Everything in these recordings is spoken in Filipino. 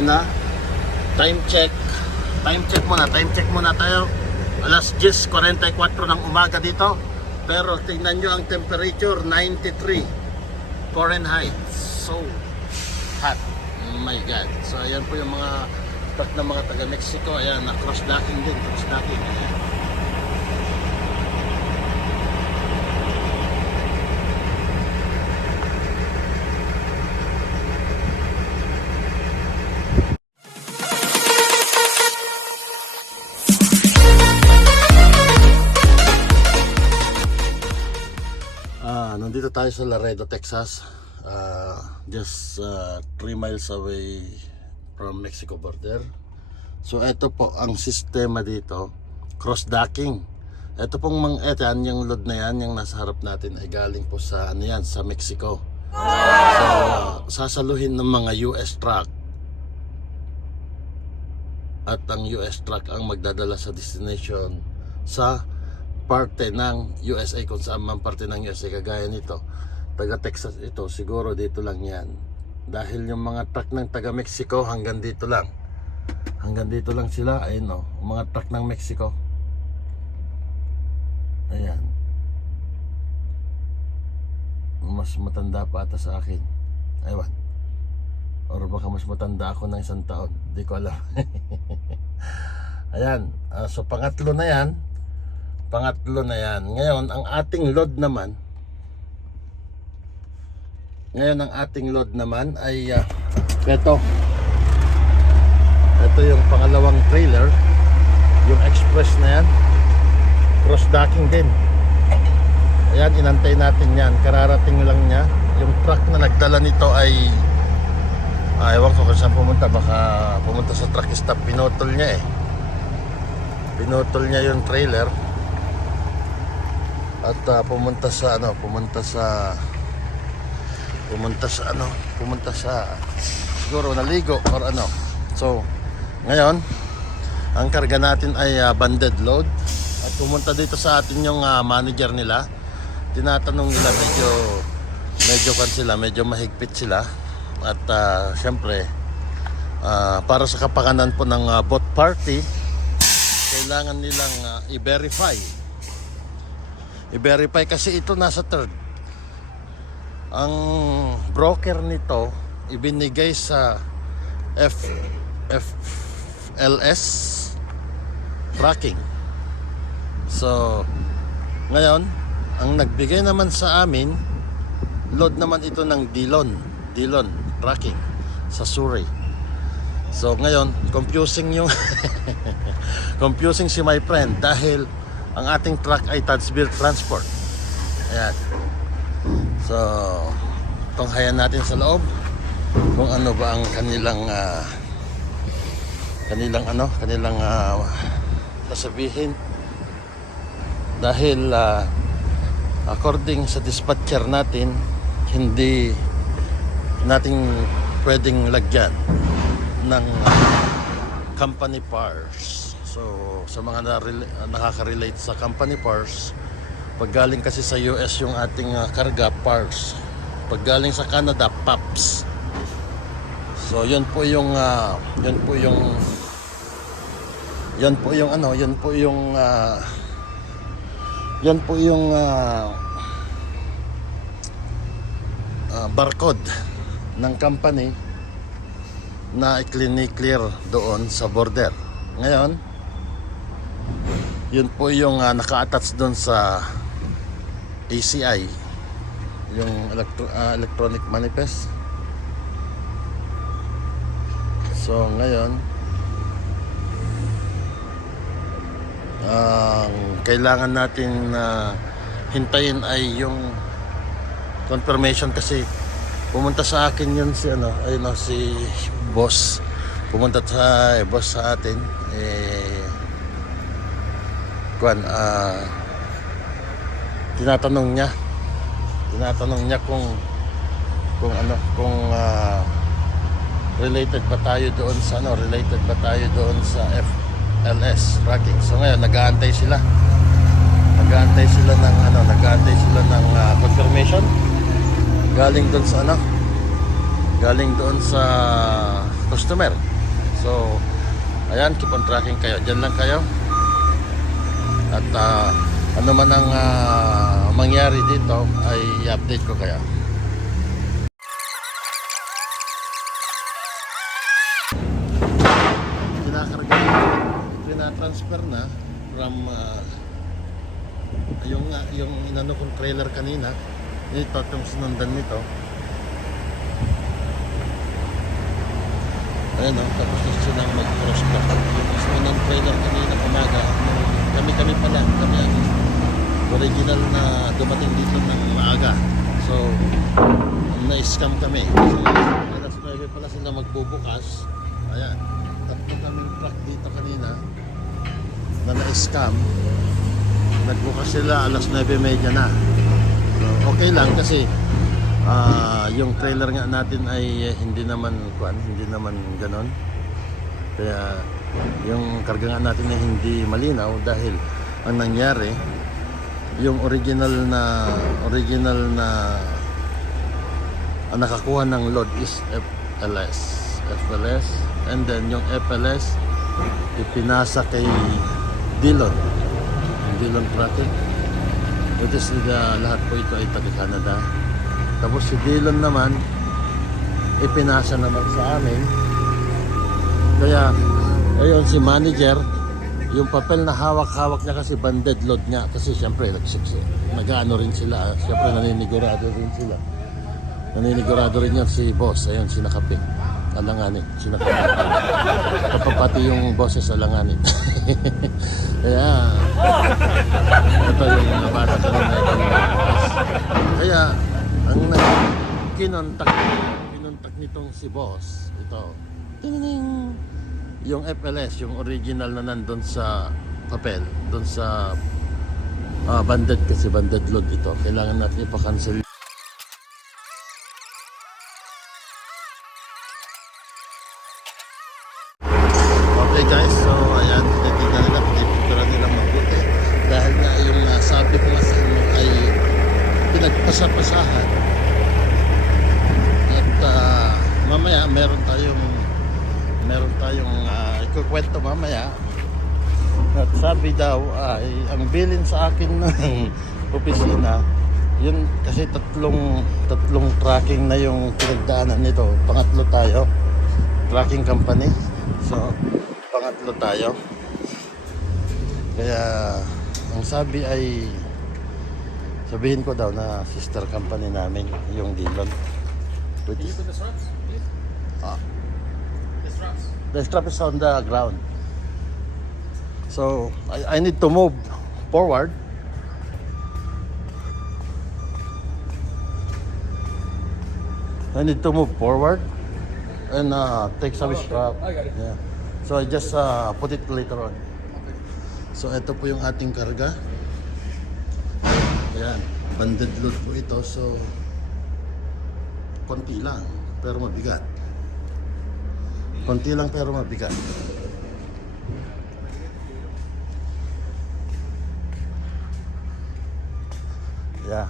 Ayun na. Time check. Time check muna tayo. Alas 10:44 ng umaga dito. Pero tingnan nyo ang temperature, 93 Fahrenheit. So hot. Oh my God. So ayan po yung mga truck ng mga taga Mexico. Ayan, na cross-docking din. Cross-docking. Ayan. Nandito tayo sa Laredo, Texas. Just 3 miles away from Mexico border. So ito po ang sistema dito, cross-docking. Ito pong yan, yung load na yan, yung nasa harap natin ay galing po sa ano yan, sa Mexico. So sasaluhin ng mga US truck. At ang US truck ang magdadala sa destination sa parte ng USA, kung saan man parte ng USA. Kagaya nito, taga Texas ito, siguro dito lang yan, dahil yung mga truck ng taga Mexico hanggang dito lang sila. Ayun o, mga truck ng Mexico, ayan. Mas matanda pa ata sa akin, aywan, or baka mas matanda ako ng 1 taon, di ko alam. Ayan, so pangatlo na yan. Ngayon ang ating load naman, ay ito yung pangalawang trailer, yung express na yan, cross-docking din. Ayan, inantay natin yan, kararating lang niya. Yung truck na nagdala nito ay ewan ko kung saan pumunta, baka pumunta sa truck stop. Pinutol niya yung trailer at pumunta sa siguro naligo or ano. So ngayon ang karga natin ay banded load, at pumunta dito sa atin yung manager nila. Tinatanong nila, medyo mahigpit sila, at syempre para sa kapakanan po ng both party, kailangan nilang i-verify kasi ito nasa third. Ang broker nito ibinigay sa FLS tracking. So ngayon ang nagbigay naman sa amin, load naman ito ng Dillon tracking sa Surrey. So ngayon confusing yung confusing si my friend, dahil ang ating truck ay Touchbill Transport. Ayan. So tunghayan natin sa loob kung ano ba ang kanilang sasabihin, dahil according sa dispatcher natin, hindi natin pwedeng lagyan ng company parts. So sa mga nakaka-relate sa company parts, pag galing kasi sa US yung ating karga parts, pag galing sa Canada PAPS. So yun po yung barcode ng company na i-clear doon sa border. Ngayon yun po yung naka-attach doon sa ACI, yung electronic manifest. So ngayon kailangan natin hintayin ay yung confirmation, kasi pumunta sa akin yun si si boss. Pumunta sa boss sa atin, tinatanong niya kung related ba tayo doon sa FLS tracking. So ngayon nag-aantay sila ng confirmation galing doon sa customer. So, ayan, keep on tracking kayo. Diyan lang kayo. At ano man ang mangyari dito ay i-update ko kayo. Kinakarga, pina-transfer na from yung inano kong trailer kanina. Ito, itong sinundan nito. Ayan o, tapos gusto nang mag-cross back. Yung sinundan trailer kanina umaga, kami pala, kami ang original na dumating dito ng maaga. So, na-scam kami. So, alas 9 pala sila magbubukas. Ayan, tatlo kaming truck dito kanina na na-scam. Nagbukas sila alas 9:30 na. So, okay lang kasi yung trailer nga natin ay hindi naman ganon. Kaya yung karga nga natin ay hindi malinaw dahil ang nangyari yung original na nakakuha ng load is FLS, and then yung FLS ipinasa kay Dillon Trucking, which is lahat po ito ay taga Canada. Tapos si Dillon naman ipinasa naman sa amin. Kaya ayun, si manager, yung papel na hawak-hawak niya kasi banded load niya. Kasi syempre nag-ano rin sila. Syempre naninigurado rin yan si boss. Ayun, sinakapin. Alanganin, sinakapin. Kapapati yung bosses alanganin. Kaya ito yung nabasa kanina. Kaya ang kinontak nitong si boss, ito, ting, yung FLS, yung original na nandun sa papel, dun sa banded, kasi banded load ito, kailangan natin ipa-cancel. Okay guys, so ayan, tinitignan nila, pinipicturan nila mabuti dahil nga yung sabi ko nga sa inyo ay pinagpasapasahan. At mamaya meron tayong ikukwento mamaya. At sabi daw ay ang bilin sa akin ng opisina, yun kasi tatlong tracking na yung pinagdaanan nito. Pangatlo tayo, tracking company. So pangatlo tayo. Kaya ang sabi ay sabihin ko daw na sister company namin yung Dillon. Can you put the straps, please? The straps. The strap is on the ground. So I need to move forward. I need to move forward and take some strap. I got it. Yeah. So I just put it later on. Okay. So ito po yung ating karga. Ayan, banded load po ito. So konti lang pero mabigat. Konti lang pero mabigat. Yeah.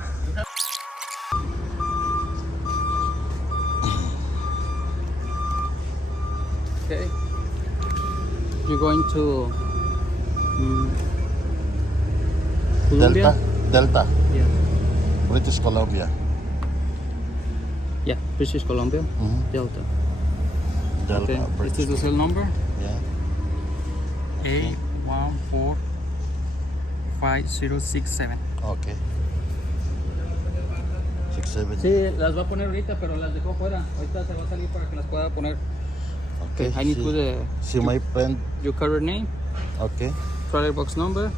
Okay. You're going to Colombia? Delta, Yeah. British Columbia. Yeah, British Columbia. Mhm. Delta. Delta, Okay. This British. is the cell number. Yeah. A1450067. Okay. 6-7. Sí, las va a poner ahorita, pero las dejó fuera. Ahorita se va a salir para que las pueda poner. Okay. I need to put see my friend. your carrier name, Okay. trailer box number.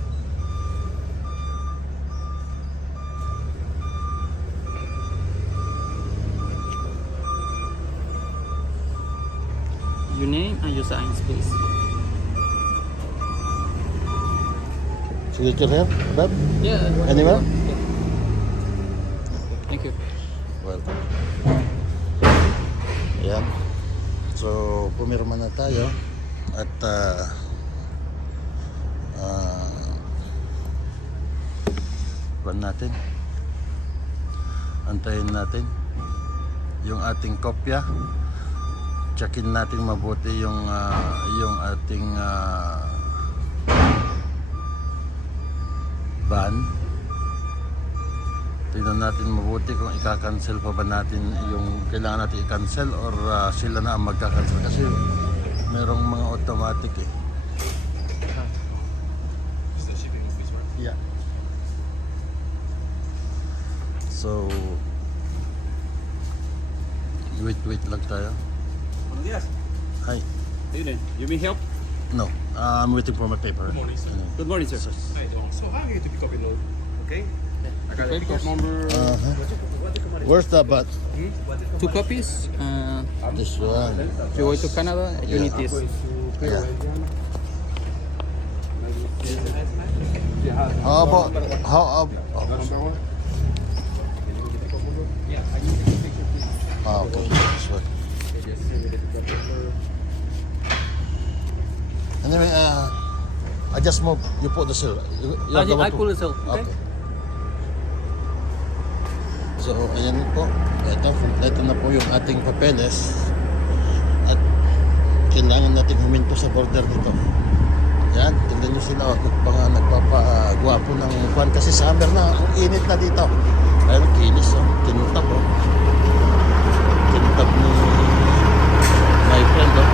Your name and your signs, please. Signature here, Bob? Yeah. Anywhere? Yeah. Thank you. Welcome. Ayan. So, pumirma na tayo at natin. Antayin natin yung ating kopya checkin natin mabuti yung ating van. Tingnan natin mabuti kung i-cancel pa ba natin yung kailangan natin i-cancel or sila na ang magka-cancel kasi merong mga automatic eh. Is the shipping fees work? Yeah. So wait lang tayo. Buenos días. Hi. Evening. You need help? No, I'm waiting for my paper. Good morning, sir. Ano? Good morning, sir. Hi, so I'm here to pick up a load. Okay? I got a Pick up picture. number Where's the bus? 2 copies. This one. If you go to Canada, you need this. Yeah. How about Number one? okay, this one. Anyway, I just move. You put the seal. You have the one I to- pull it out, okay? So, ayan po. Ito na po yung ating papeles. At kailangan natin huminto sa border dito. Yan, tingnan nyo sila. Nagpapagwapo ng kwan. Kasi summer na. Ang init na dito. Ayun, kinis. Oh. Kinutab. Oh. Kinutab ni my friend. Oh.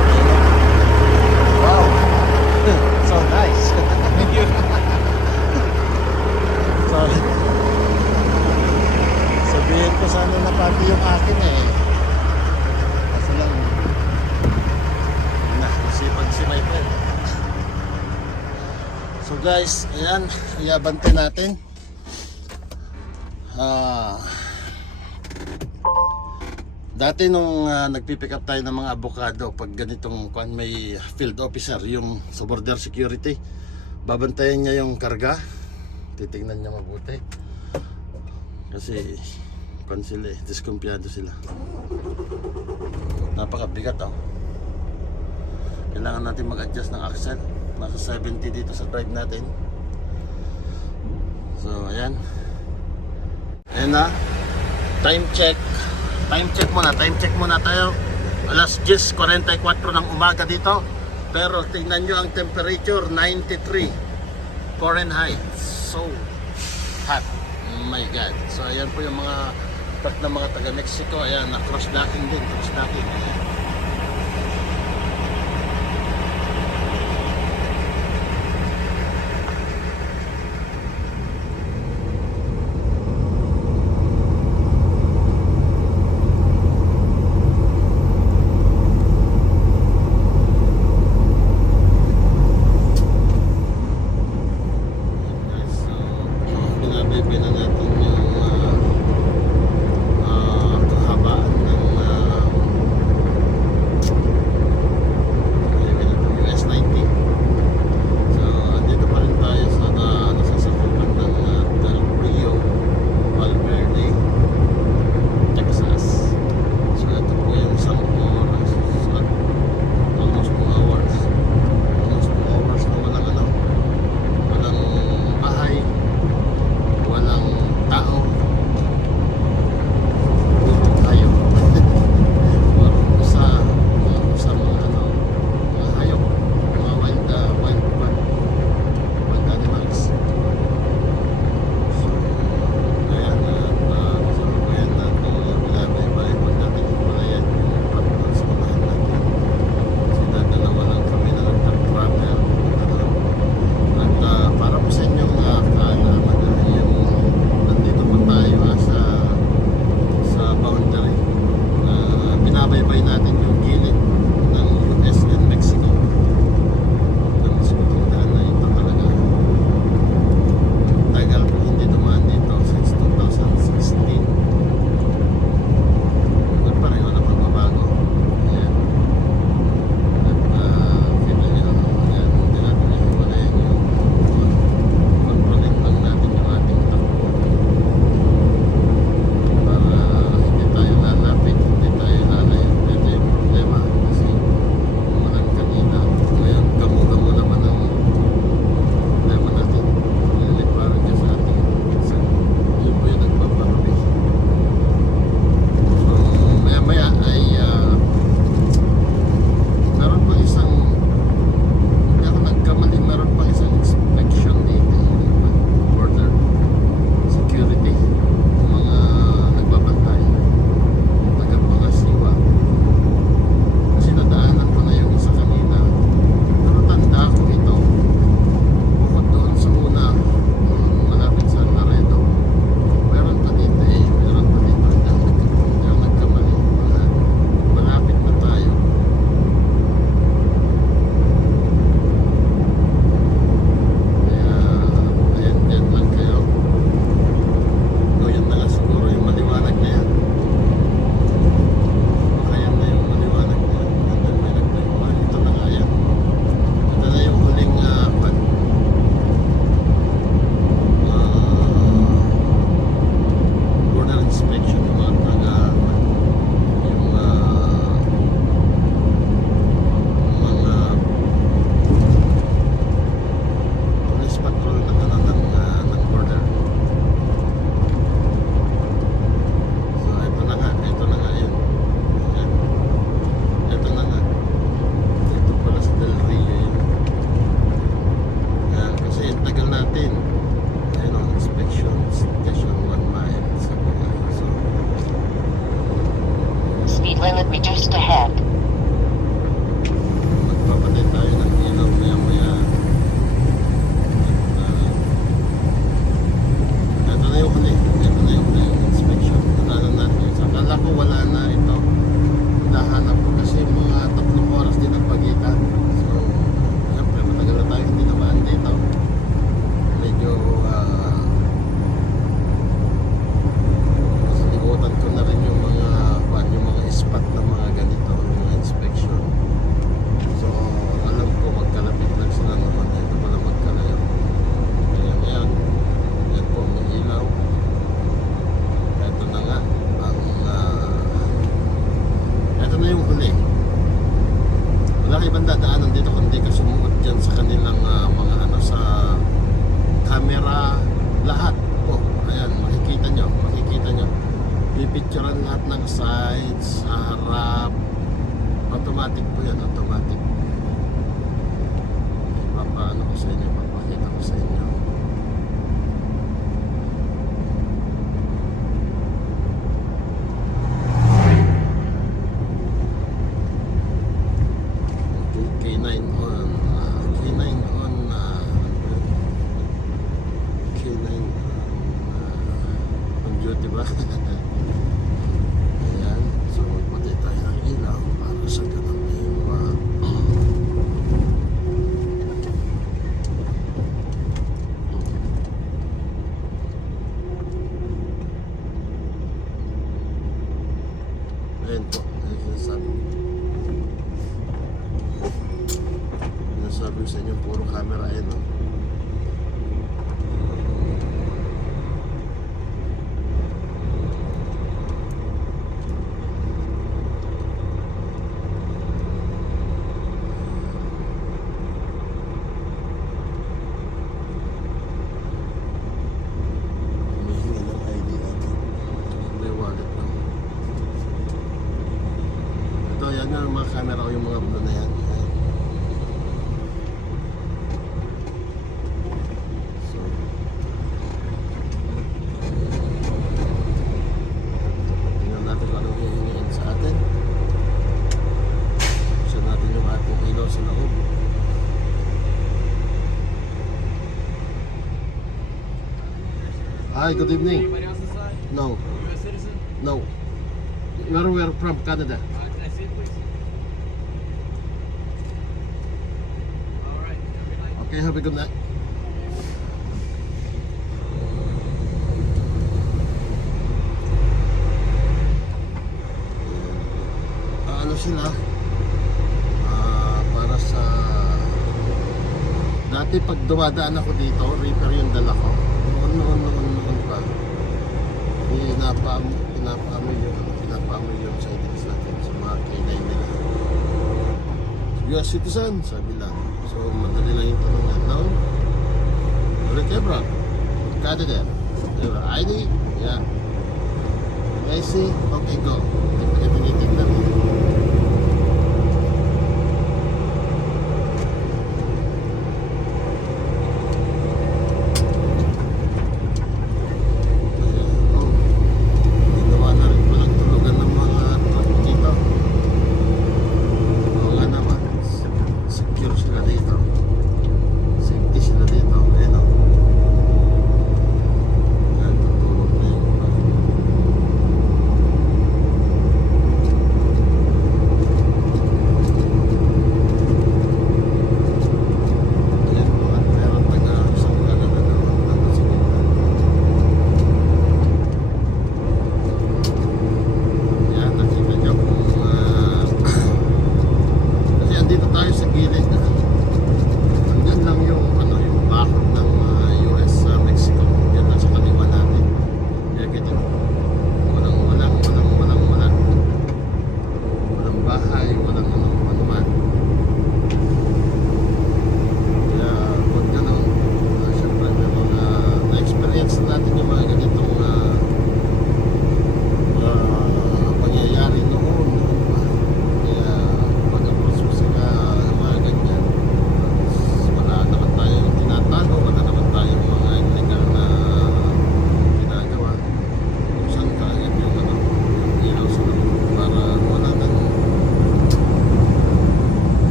Ayan, oh. Wow. So nice. Thank you. Sorry. Sabihin ko sana na pati yung akin eh. Kasi lang nasipag si my friend. So guys, ayan, iabante natin. Dati nung nagpipick up tayo ng mga abogado, pag ganitong kwan may field officer, yung sa border security, babantayan niya yung karga, titingnan niya mabuti. Kasi kwan sila eh, diskumpiyado sila. Napakabigat oh. Kailangan natin mag-adjust ng axle. Nasa 70 dito sa drive natin. So ayan. Ayan na. Time check. Time check muna tayo. Alas 10:44 ng umaga dito. Pero tingnan nyo ang temperature, 93 Fahrenheit. So hot. Oh my God. So ayan po yung mga part ng mga taga Mexico. Ayan, na cross-docking din. Cross-docking. Ayan. So, binabibi na natin yung kahabaan ng dadaanan dito kundi ka sumuot dyan sa kanilang mga ano sa camera lahat po. Ayan, makikita nyo. Pipicturean lahat ng sides, sa harap. Automatic po yan, automatic. Papaano ko sa inyo, papakita ko sa inyo. Okay, K9 on, K9 on, K9 on duty ba? Ayan, so magpatay tayo ng ilaw para sa ganun yung ayun po, ayun sinasabi ko sa inyo, puro camera ayun o. Humihingi ng ID natin. May wallet na. Ito, yan nga yung mga camera o yung mga blue na yan. Ayan. So, tingnan natin kung anong hihingin sa atin. Buksan natin yung ating ilaw sa loob. Hi, good evening. Anybody else inside? No, U.S. citizen? no. Where we are from, Canada. Can I see it, please? All right. Have a good night. Okay, have a good night. Ano sila? Para sa dati pag dumadaan ako dito, reaper yung dala ko. Noon pa. Pinapaamoy yung sightings natin sa mga K9 nila. US citizen, sabi lang. So, madali lang yung tanong yan. No? Ulit bro. Canada. Diba? ID? Yeah. I see? Okay, go. Tinitingnan mo.